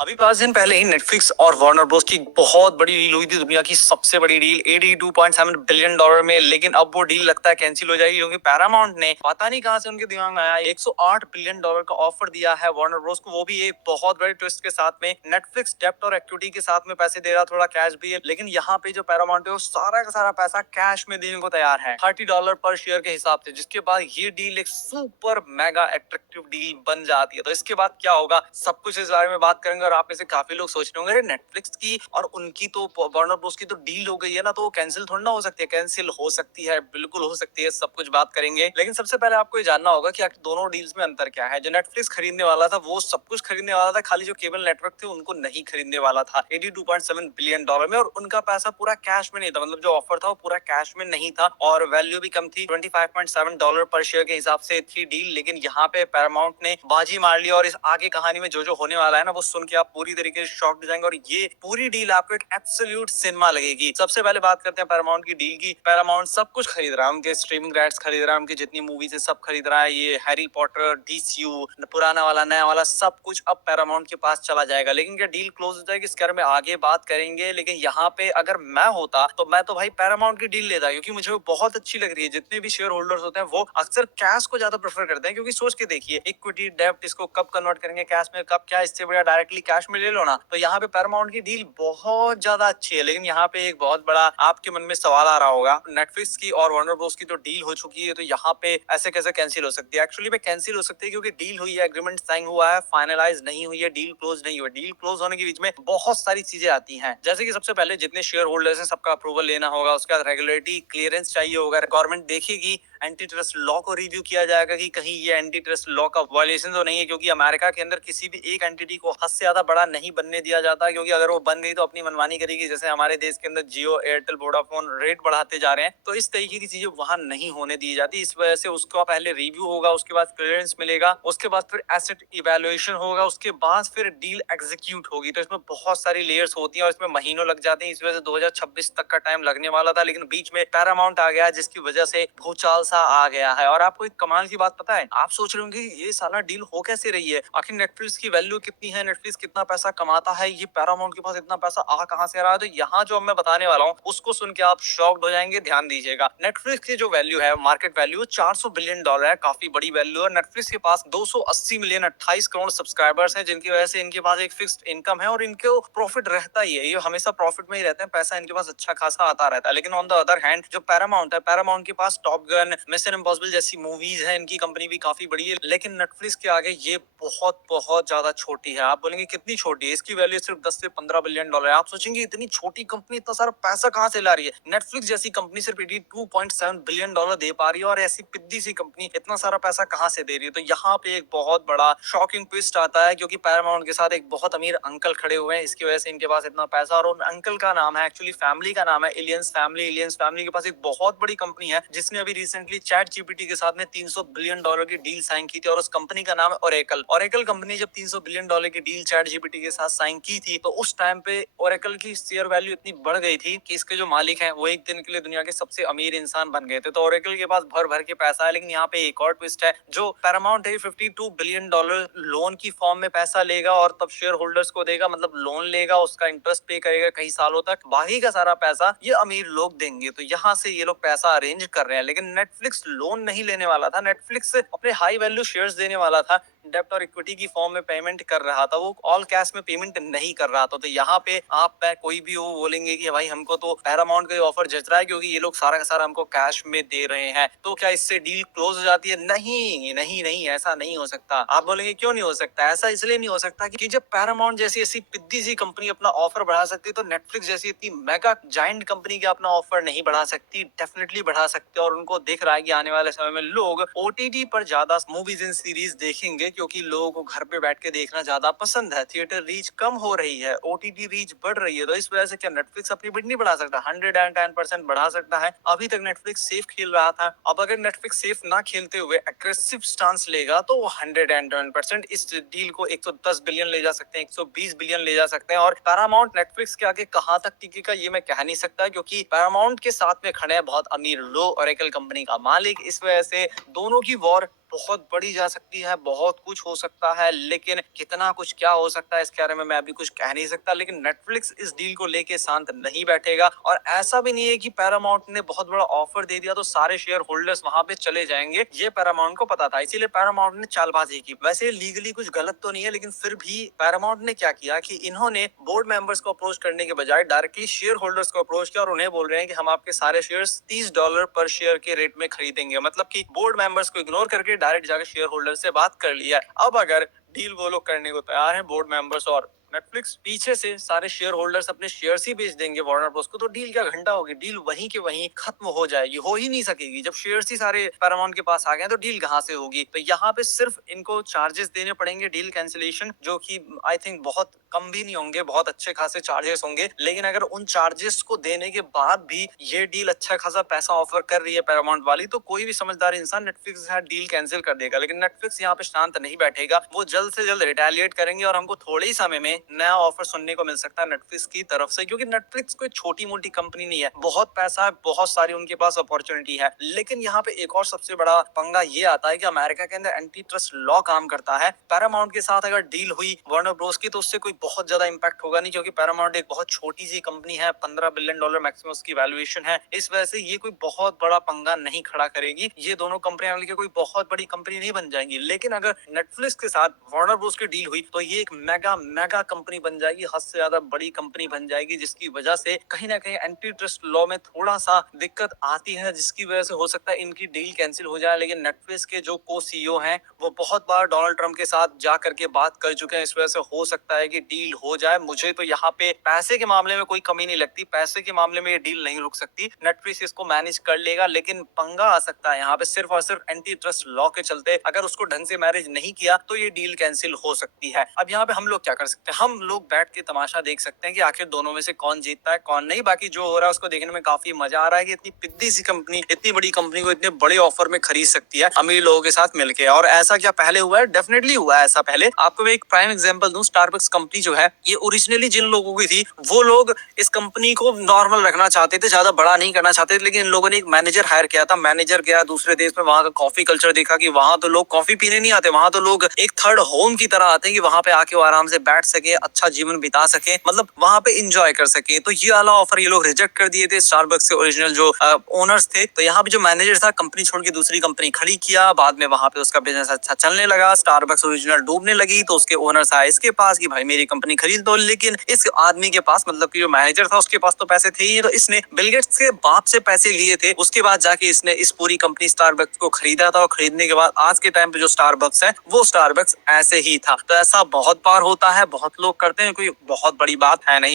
अभी 5 दिन पहले ही नेटफ्लिक्स और वार्नर ब्रोस की बहुत बड़ी डील हुई थी, दुनिया की सबसे बड़ी डील $82.7 बिलियन में। लेकिन अब वो डील लगता है कैंसिल हो जाएगी, क्योंकि पैरामाउंट ने पता नहीं कहां से उनके दिमाग में आया $108 बिलियन का ऑफर दिया है वार्नर ब्रोस को, वो भी एक बहुत बड़े ट्विस्ट के साथ में। नेटफ्लिक्स डेप्ट और इक्विटी के साथ में पैसे दे रहा, थोड़ा कैश भी है, लेकिन यहाँ पे जो पैरामाउंट है वो सारा का सारा पैसा कैश में देने को तैयार है, $30 पर शेयर के हिसाब से, जिसके बाद ये डील एक सुपर मेगा अट्रैक्टिव डील बन जाती है। तो इसके बाद क्या होगा, सब कुछ इस बारे में बात करेंगे। और आप में से काफी लोग सोच रहे होंगे, अरे नेटफ्लिक्स की और उनकी तो वार्नर ब्रोस की तो डील हो गई है ना, तो वो कैंसिल थोड़ी ना हो सकती है। कैंसिल हो सकती है, बिल्कुल हो सकती है, सब कुछ बात करेंगे। लेकिन सबसे पहले आपको ये जानना होगा कि आखिर दोनों डील्स में अंतर क्या है। जो नेटफ्लिक्स खरीदने वाला था वो सब कुछ खरीदने वाला था, खाली जो केबल नेटवर्क थे उनको नहीं खरीदने वाला था $82.7 बिलियन में। और उनका पैसा पूरा कैश में नहीं था, मतलब जो ऑफर था वो पूरा कैश में नहीं था, और वैल्यू भी कम थी, $25.7 पर शेयर के हिसाब से थी डील। लेकिन यहाँ पे पैरामाउंट ने बाजी मार ली, और इस आगे कहानी में जो होने वाला है ना, वो सुन के आप पूरी तरीके से शॉक्ड हो जाएंगे, और ये पूरी डील आपको एक एब्सोल्यूट सिनेमा लगेगी। सबसे पहले बात करते हैं पैरामाउंट की डील की। पैरामाउंट सब कुछ खरीद रहा है, उनके स्ट्रीमिंग राइट्स खरीद रहा है, उनकी जितनी मूवीज है सब खरीद रहा है। ये हैरी पॉटर, डीसीयू, पुराना वाला नया वाला सब कुछ अब पैरामाउंट के पास चला जाएगा। लेकिन क्या डील क्लोज हो जाएगी, इसके बारे में आगे बात करेंगे। लेकिन यहाँ पे अगर मैं होता तो मैं तो भाई पैरामाउंट की डील लेता, क्योंकि मुझे वो बहुत अच्छी लग रही है। जितने भी शेयर होल्डर्स होते हैं वो अक्सर कैश को ज्यादा प्रेफर करते हैं, क्योंकि सोच के देखिए, इक्विटी डेब्ट इसको कब कन्वर्ट करेंगे कैश में, कब क्या, इससे बढ़िया डायरेक्टली कैश में ले लो ना। तो यहाँ पे पैरामाउंट की डील बहुत ज्यादा अच्छी है। लेकिन यहाँ पे एक बहुत बड़ा आपके मन में सवाल आ रहा होगा, नेटफ्लिक्स की और वार्नर ब्रोस की तो डील हो चुकी है, तो यहाँ पे ऐसे कैसे कैंसिल हो सकती है। एक्चुअली में कैंसिल हो सकती है क्योंकि डील हुई है, एग्रीमेंट साइन हुआ है, फाइनलाइज नहीं हुई है, डील क्लोज नहीं हुई। डील क्लोज होने के बीच में बहुत सारी चीजें आती हैं, जैसे कि सबसे पहले जितने शेयर होल्डर्स हैं सबका अप्रूवल लेना होगा, उसके बाद रेगुलेटरी क्लियरेंस चाहिए होगा, गवर्नमेंट देखेगी, एंटी ट्रस्ट लॉ को रिव्यू किया जाएगा कि कहीं ये एंटी ट्रस्ट लॉ का वायलेशन तो नहीं है, क्योंकि अमेरिका के अंदर किसी भी एक एंटिटी को हद से ज्यादा बड़ा नहीं बनने दिया जाता, क्योंकि अगर वो बन गई तो अपनी मनमानी करेगी। जैसे हमारे देश के अंदर जियो, एयरटेल, वोडाफोन रेट बढ़ाते जा रहे हैं, तो इस तरीके की चीजें वहां नहीं होने दी जाती। इस वजह से उसका पहले रिव्यू होगा, उसके बाद क्लियरेंस मिलेगा, उसके बाद फिर एसेट इवेल्युएशन होगा, उसके बाद फिर डील एग्जीक्यूट होगी। तो इसमें बहुत सारी लेयर्स होती हैं और इसमें महीनों लग जाते हैं। इस वजह से 2026 तक का टाइम लगने वाला था, लेकिन बीच में पैरामाउंट आ गया, जिसकी वजह से भूचाल सा आ गया है। और आपको एक कमाल की बात पता है, आप सोच रहे होंगे ये साला डील हो कैसे रही है, आखिर नेटफ्लिक्स की वैल्यू कितनी है, नेटफ्लिक्स कितना पैसा कमाता है, ये पैरामाउंट के पास इतना पैसा आ कहां से रहा है। तो यहाँ जो मैं बताने वाला हूँ उसको सुन के आप शॉक्ड हो जाएंगे, ध्यान दीजिएगा। नेटफ्लिक्स की जो वैल्यू है, मार्केट वैल्यू $400 बिलियन है, काफी बड़ी वैल्यू है। नेटफ्लिक्स के पास 280 मिलियन 28 करोड़ सब्सक्राइबर्स हैं, जिनकी वजह से इनके पास एक फिक्स्ड इनकम है, और इनको प्रॉफिट रहता ही है, ये हमेशा प्रॉफिट में ही रहते हैं, पैसा इनके पास अच्छा खासा आता रहता है। लेकिन ऑन द अदर हैंड जो पैरामाउंट है, पैरामाउंट के पास टॉप गन, मिशन इम्पॉसिबल जैसी मूवीज है, इनकी कंपनी भी काफी बड़ी है। लेकिन नेटफ्लिक्स के आगे ये बहुत बहुत ज्यादा छोटी है। आप बोलेंगे कितनी छोटी है, इसकी वैल्यू सिर्फ 10 से 15 बिलियन डॉलर है। आप सोचेंगे इतनी छोटी कंपनी इतना सारा पैसा कहां से ला रही है। नेटफ्लिक्स जैसी कंपनी सिर्फ $82.7 बिलियन दे पा रही है, और ऐसी पिद्दी सी कंपनी इतना सारा पैसा कहां से दे रही है। तो यहाँ पे एक बहुत बड़ा शॉकिंग ट्विस्ट आता है, क्योंकि पैरामाउंट के साथ एक बहुत अमीर अंकल खड़े हुए हैं, इसकी वजह से इनके पास इतना पैसा। और उन अंकल का नाम है, एक्चुअली फैमिली का नाम है इलियंस फैमिली। इलियंस फैमिली के पास एक बहुत बड़ी कंपनी है, जिसने अभी रिसेंटली चैट जीपीटी के साथ में $300 बिलियन की डील साइन की थी, और उस कंपनी का नाम है ओरेकल। ओरेकल कंपनी जब $300 बिलियन की डील चैट जीपीटी के साथ साइन की थी, तो उस टाइम पे ओरेकल की शेयर वैल्यू इतनी बढ़ गई थी कि इसके जो मालिक हैं वो एक दिन के लिए दुनिया के सबसे अमीर इंसान बन गए थे। तो ओरेकल के पास भर भर के पैसा है। लेकिन यहाँ पे एक और ट्विस्ट है, जो पैरामाउंट है $52 बिलियन लोन की फॉर्म में पैसा लेगा, और तब शेयर होल्डर्स को देगा, मतलब लोन लेगा, उसका इंटरेस्ट पे करेगा कई सालों तक, बाकी का सारा पैसा ये अमीर लोग देंगे। तो यहाँ से ये लोग पैसा अरेंज कर रहे हैं। लेकिन नेटफ्लिक्स लोन नहीं लेने वाला था, नेटफ्लिक्स अपने हाई वैल्यू शेयर्स देने वाला था, डेब्ट और इक्विटी की फॉर्म में पेमेंट कर रहा था, वो ऑल कैश में पेमेंट नहीं कर रहा था। तो यहाँ पे आप कोई भी हो बोलेंगे कि भाई हमको तो पैरामाउंट का ऑफर जच रहा है, क्योंकि ये लोग सारा का सारा हमको कैश में दे रहे हैं, तो क्या इससे डील क्लोज हो जाती है? नहीं नहीं नहीं, ऐसा नहीं हो सकता। आप बोलेंगे क्यों नहीं हो सकता? ऐसा इसलिए नहीं हो सकता कि जब पैरामाउंट जैसी ऐसी पिद्दी सी कंपनी अपना ऑफर बढ़ा सकती है, तो नेटफ्लिक्स जैसी इतनी मेगा जायंट कंपनी क्या अपना ऑफर नहीं बढ़ा सकती? डेफिनेटली बढ़ा सकते हैं। और उनको दिख रहा है कि आने वाले समय में लोग ओटीटी पर ज्यादा मूवीज एंड सीरीज देखेंगे, क्योंकि लोगों को घर पे बैठ के देखना ज्यादा पसंद है। थिएटर रीच कम हो रही है, ओटीटी रीच बढ़ रही है। तो इस वजह से क्या नेटफ्लिक्स अपनी बिड नहीं बढ़ा सकता? 110% बढ़ा सकता है। अभी तक नेटफ्लिक्स सेफ खेल रहा था, अब अगर नेटफ्लिक्स सेफ ना खेलते हुए एग्रेसिव स्टांस लेगा, तो वो 110% इस डील को 110 बिलियन ले जा सकते हैं, 120 बिलियन ले जा सकते हैं। और पैरामाउंट नेटफ्लिक्स के आगे कहां तक टिकेगा ये मैं कह नहीं सकता, क्योंकि पैरामाउंट के साथ में खड़े हैं बहुत अमीर लोग, ओरेकल कंपनी का मालिक। इस वजह से दोनों की वॉर बहुत बड़ी जा सकती है, बहुत कुछ हो सकता है, लेकिन कितना कुछ क्या हो सकता है इसके बारे में मैं अभी कुछ कह नहीं सकता। लेकिन नेटफ्लिक्स इस डील को लेके शांत नहीं बैठेगा और ऐसा भी नहीं है कि पैरामाउंट ने बहुत बड़ा ऑफर दे दिया तो सारे शेयर होल्डर्स वहां पे चले जाएंगे। ये पैरामाउंट को पता था, इसीलिए पैरामाउंट ने चालबाजी की। वैसे लीगली कुछ गलत तो नहीं है, लेकिन फिर भी पैरामाउंट ने क्या किया कि इन्होंने बोर्ड मेंबर्स को अप्रोच करने के बजाय डायरेक्टली शेयर होल्डर्स को अप्रोच किया और उन्हें बोल रहे हैं कि हम आपके सारे शेयर्स $30 पर शेयर के रेट में खरीदेंगे। मतलब कि बोर्ड मेंबर्स को इग्नोर करके डायरेक्ट जाकर शेयर होल्डर से बात कर लिया है। अब अगर डील वो लोग करने को तैयार है, बोर्ड मेंबर्स और नेटफ्लिक्स, पीछे से सारे शेयर होल्डर्स अपने शेयर्स ही बेच देंगे वार्नर ब्रोस को, तो डील क्या घंटा होगी, डील वहीं के वहीं खत्म हो जाएगी, हो ही नहीं सकेगी। जब शेयर्स ही सारे पैरामाउंट के पास आ गए तो डील कहां से होगी। तो यहाँ पे सिर्फ इनको चार्जेस देने पड़ेंगे डील कैंसिलेशन, जो कि आई थिंक बहुत कम भी नहीं होंगे, बहुत अच्छे खासे चार्जेस होंगे। लेकिन अगर उन चार्जेस को देने के बाद भी ये डील अच्छा खासा पैसा ऑफर कर रही है पैरामाउंट वाली, तो कोई भी समझदार इंसान नेटफ्लिक्स के साथ डील कैंसिल कर देगा। लेकिन नेटफ्लिक्स यहाँ पे शांत नहीं बैठेगा, वो जल्द से जल्द रिटेलिएट करेंगे और हमको थोड़े ही समय में नया ऑफर सुनने को मिल सकता है नेटफ्लिक्स की तरफ से। क्योंकि नेटफ्लिक्स कोई छोटी मोटी कंपनी नहीं है, बहुत पैसा है, बहुत सारी उनके पास अपॉर्चुनिटी है। लेकिन यहाँ पे एक और सबसे बड़ा पंगा ये आता है कि अमेरिका के अंदर एंटी ट्रस्ट लॉ काम करता है। पैरामाउंट के साथ अगर डील हुई वार्नर ब्रोस की, तो उससे कोई बहुत ज्यादा इंपैक्ट होगा नहीं, क्योंकि पैरामाउंट एक बहुत छोटी सी कंपनी है, $15 बिलियन मैक्सिमम उसकी वैल्यूएशन है। इस वजह से ये कोई बहुत बड़ा पंगा नहीं खड़ा करेगी, ये दोनों कंपनियां मिलकर कोई बहुत बड़ी कंपनी नहीं बन जाएंगी। लेकिन अगर नेटफ्लिक्स के साथ वार्नर ब्रोस की डील हुई तो ये एक मेगा मेगा कंपनी बन जाएगी, हद से ज्यादा बड़ी कंपनी बन जाएगी, जिसकी वजह से कहीं ना कहीं एंटी ट्रस्ट लॉ में थोड़ा सा दिक्कत आती है, जिसकी वजह से हो सकता है इनकी डील कैंसिल हो जाए। लेकिन नेटफ्लिक्स के जो को सीईओ हैं वो बहुत बार डोनाल्ड ट्रंप के साथ जा करके बात कर चुके हैं, इस वजह से हो सकता है कि डील हो जाए। मुझे तो यहाँ पे पैसे के मामले में कोई कमी नहीं लगती, पैसे के मामले में ये डील नहीं रुक सकती, नेटफ्लिक्स इसको मैनेज कर लेगा। लेकिन पंगा आ सकता है यहाँ पे सिर्फ और सिर्फ एंटी ट्रस्ट लॉ के चलते, अगर उसको ढंग से मैनेज नहीं किया तो ये डील कैंसिल हो सकती है। अब यहाँ पे हम लोग क्या कर सकते हैं, हम लोग बैठ के तमाशा देख सकते हैं कि आखिर दोनों में से कौन जीतता है कौन नहीं। बाकी जो हो रहा है उसको देखने में काफी मजा आ रहा है कि इतनी पिद्दी सी कंपनी इतनी बड़ी कंपनी को इतने बड़े ऑफर में खरीद सकती है अमीर लोगों के साथ मिलके। और ऐसा क्या पहले हुआ है? डेफिनेटली हुआ है ऐसा पहले। आपको मैं एक प्राइम एग्जांपल दूं, स्टारबक्स कंपनी जो है, ये ओरिजिनली जिन लोगों की थी वो लोग इस कंपनी को नॉर्मल रखना चाहते थे, ज्यादा बड़ा नहीं करना चाहते थे। लेकिन इन लोगों ने एक मैनेजर हायर किया था, मैनेजर गया दूसरे देश में, वहां का कॉफी कल्चर देखा कि वहां तो लोग कॉफी पीने नहीं आते, वहां तो लोग एक थर्ड होम की तरह आते हैं कि वहां पे आके वो आराम से बैठ सके, अच्छा जीवन बिता सके, मतलब वहां पे इंजॉय कर सके। तो ये वाला ऑफर ये लोग रिजेक्ट कर दिए थे, स्टारबक्स के ओरिजिनल जो ओनर्स थे। तो यहाँ पे जो मैनेजर था, कंपनी छोड़ के दूसरी कंपनी खड़ी किया, बाद में वहां पे उसका बिजनेस अच्छा चलने लगा, स्टारबक्स ओरिजिनल डूबने लगी, तो उसके ओनर्स आए इसके पास कि भाई मेरी कंपनी खरीद दो। लेकिन इस आदमी के पास, मतलब कि जो मैनेजर था उसके पास तो पैसे थे ही, तो इसने बिल गेट्स के बाप से पैसे लिए थे, उसके बाद जाके इसने इस पूरी कंपनी स्टारबक्स को खरीदा था। और खरीदने के बाद आज के टाइम पे जो स्टारबक्स है वो स्टारबक्स ऐसे ही था। तो ऐसा बहुत बार होता है, बहुत लोग करते हैं, कोई बहुत बड़ी बात है नहीं।